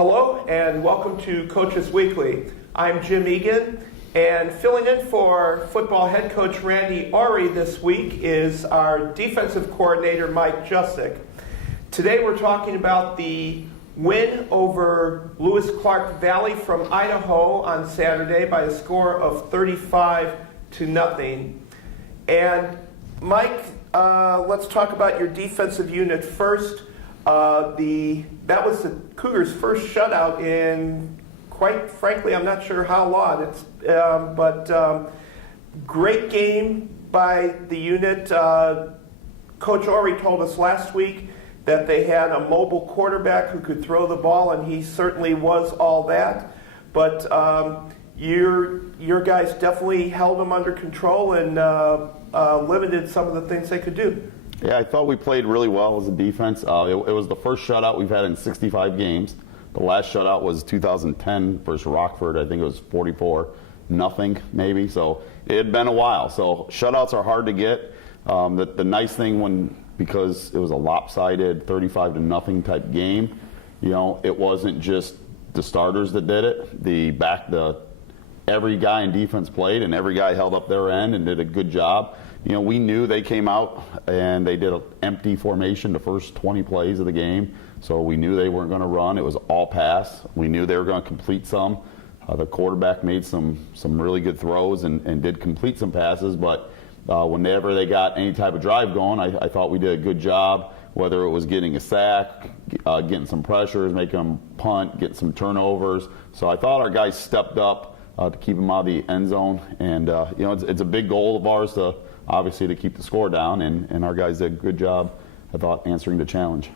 Hello and welcome to Coaches Weekly. I'm Jim Egan, and filling in for football head coach Randy Ori this week is our defensive coordinator Mike Jusick. Today we're talking about the win over Lewis Clark Valley from Idaho on Saturday by a score of 35-0. And Mike, let's talk about your defensive unit first. That was the Cougars' first shutout in, quite frankly, I'm not sure how long. But great game by the unit. Coach Ori told us last week that they had a mobile quarterback who could throw the ball, and he certainly was all that. But your guys definitely held them under control and limited some of the things they could do. Yeah, I thought we played really well as a defense. It was the first shutout we've had in 65 games. The last shutout was 2010 versus Rockford. I think it was 44-0 maybe. So it had been a while. So shutouts are hard to get. The nice thing because it was a lopsided 35-0 type game, it wasn't just the starters that did it. Every guy in defense played, and every guy held up their end and did a good job. We knew they came out and they did an empty formation the first 20 plays of the game, so we knew they weren't going to run. It was all pass. We knew they were going to complete some. The quarterback made some really good throws and did complete some passes, but whenever they got any type of drive going, I thought we did a good job, whether it was getting a sack, getting some pressures, making them punt, getting some turnovers. So I thought our guys stepped up to keep them out of the end zone, and it's a big goal of ours to keep the score down, and our guys did a good job, I thought, answering the challenge.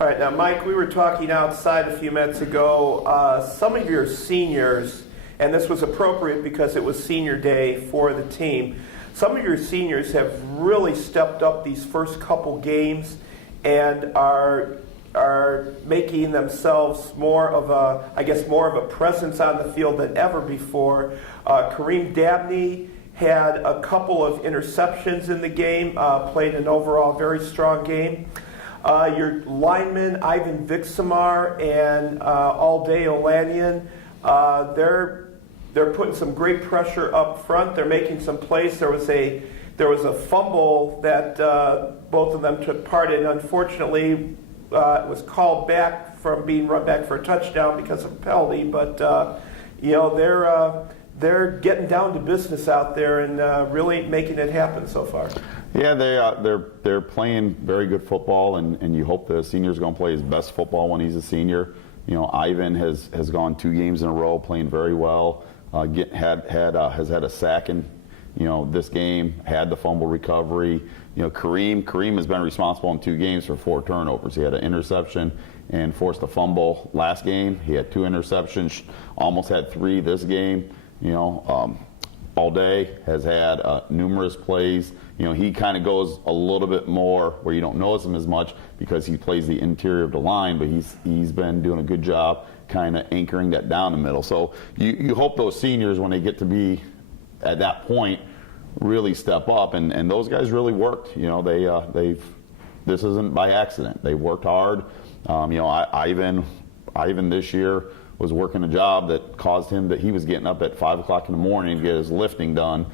All right, now Mike, we were talking outside a few minutes ago. Some of your seniors, and this was appropriate because it was senior day for the team, some of your seniors have really stepped up these first couple games and are making themselves more of a presence on the field than ever before. Kareem Dabney had a couple of interceptions in the game, played an overall very strong game. Your linemen, Ivan Vixamar and Alday Olanian, they're putting some great pressure up front. They're making some plays. There was a fumble that both of them took part in. Unfortunately, it was called back from being run back for a touchdown because of a penalty. But they're getting down to business out there and really making it happen so far. Yeah, they're playing very good football, and you hope the senior's going to play his best football when he's a senior. Ivan has gone 2 games in a row playing very well. Has had a sack in this game, had the fumble recovery. Kareem has been responsible in 2 games for 4 turnovers. He had an interception and forced a fumble last game. He had 2 interceptions, almost had 3 this game. All day has had numerous plays. He kind of goes a little bit more where you don't notice him as much because he plays the interior of the line, but he's been doing a good job kind of anchoring that down the middle. So you hope those seniors, when they get to be at that point, really step up, and those guys really worked. This isn't by accident. They worked hard. Ivan this year was working a job that caused him that he was getting up at 5 o'clock in the morning to get his lifting done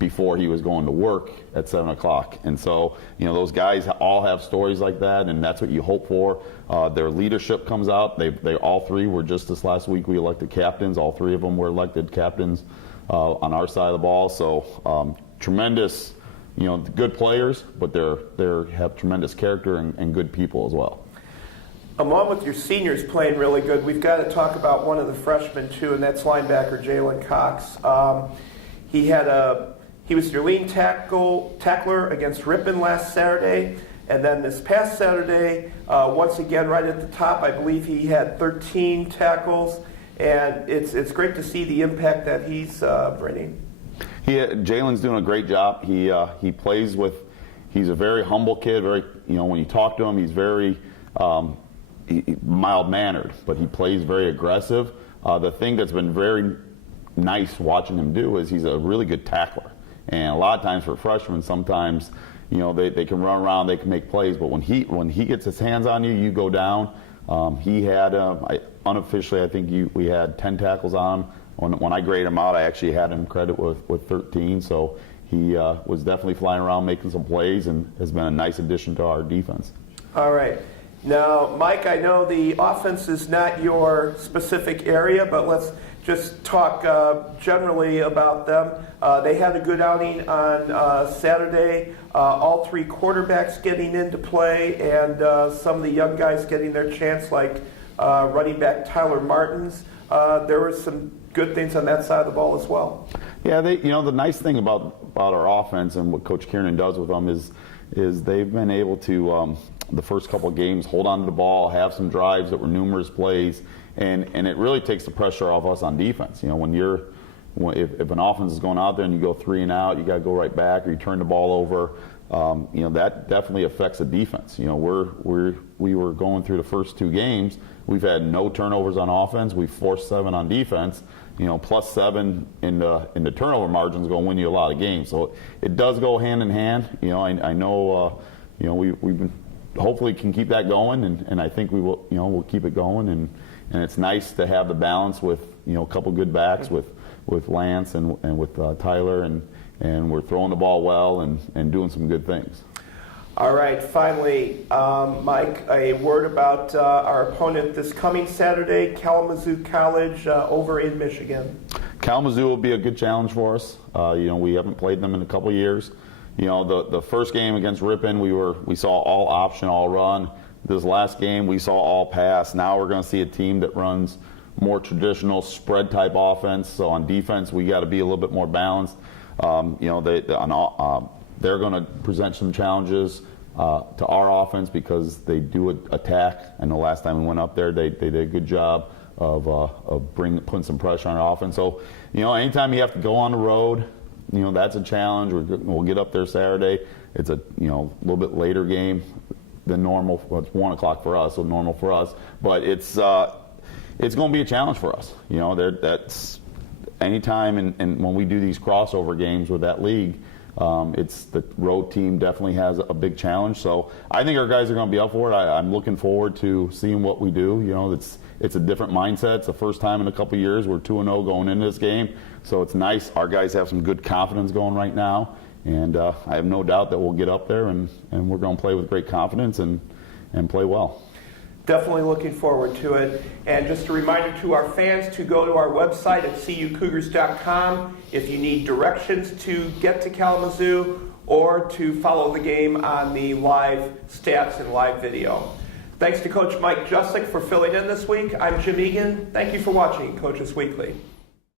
before he was going to work at 7 o'clock. And so, those guys all have stories like that, and that's what you hope for. Their leadership comes out. They all 3 were just this last week. We elected captains. All 3 of them were elected captains on our side of the ball. So tremendous, good players, but they have tremendous character and good people as well. Along with your seniors playing really good, we've got to talk about one of the freshmen too, and that's linebacker Jalen Cox. He was your lead tackler against Ripon last Saturday, and then this past Saturday, once again right at the top, I believe he had 13 tackles, and it's great to see the impact that he's bringing. Jalen's doing a great job. He plays with. He's a very humble kid. When you talk to him, he's very mild-mannered, but he plays very aggressive. The thing that's been very nice watching him do is he's a really good tackler. And a lot of times for freshmen, sometimes they can run around, they can make plays, but when he gets his hands on you, you go down. He had unofficially, I think we had 10 tackles on him. When I graded him out, I actually had him credit with 13. So he was definitely flying around making some plays and has been a nice addition to our defense. All right. Now, Mike, I know the offense is not your specific area, but let's just talk generally about them. They had a good outing on Saturday. All three quarterbacks getting into play, and some of the young guys getting their chance, like running back Tyler Martins. There were some good things on that side of the ball as well. Yeah, the nice thing about our offense and what Coach Kiernan does with them is they've been able to, the first couple of games, hold on to the ball, have some drives that were numerous plays, and it really takes the pressure off us on defense. If an offense is going out there and you go 3 and out, you got to go right back, or you turn the ball over. That definitely affects the defense. We were going through the first 2 games. We've had no turnovers on offense. We've forced 7 on defense. Plus 7 in the turnover margin is going to win you a lot of games. So it does go hand in hand. I know. We've been, hopefully can keep that going, and I think we will. We'll keep it going, and it's nice to have the balance with a couple good backs with Lance and with Tyler, and we're throwing the ball well and doing some good things. All right, finally, Mike, a word about our opponent this coming Saturday, Kalamazoo College over in Michigan. Kalamazoo will be a good challenge for us. We haven't played them in a couple of years. The first game against Ripon, we saw all option, all run. This last game, we saw all pass. Now we're going to see a team that runs more traditional spread type offense. So on defense, we got to be a little bit more balanced. They're going to present some challenges to our offense because they do attack. I know last time we went up there, they did a good job of putting some pressure on our offense. So, anytime you have to go on the road, that's a challenge. We'll get up there Saturday. It's a little bit later game than normal. Well, it's 1 o'clock for us, so normal for us. But it's going to be a challenge for us. That's anytime, and when we do these crossover games with that league. It's the road team definitely has a big challenge, so I think our guys are going to be up for it. I'm looking forward to seeing what we do. It's a different mindset. It's the first time in a couple of years we're 2-0 going into this game, so it's nice. Our guys have some good confidence going right now, and I have no doubt that we'll get up there and we're going to play with great confidence and play well. Definitely looking forward to it. And just a reminder to our fans to go to our website at cucougars.com if you need directions to get to Kalamazoo or to follow the game on the live stats and live video. Thanks to Coach Mike Jusick for filling in this week. I'm Jim Egan. Thank you for watching Coaches Weekly.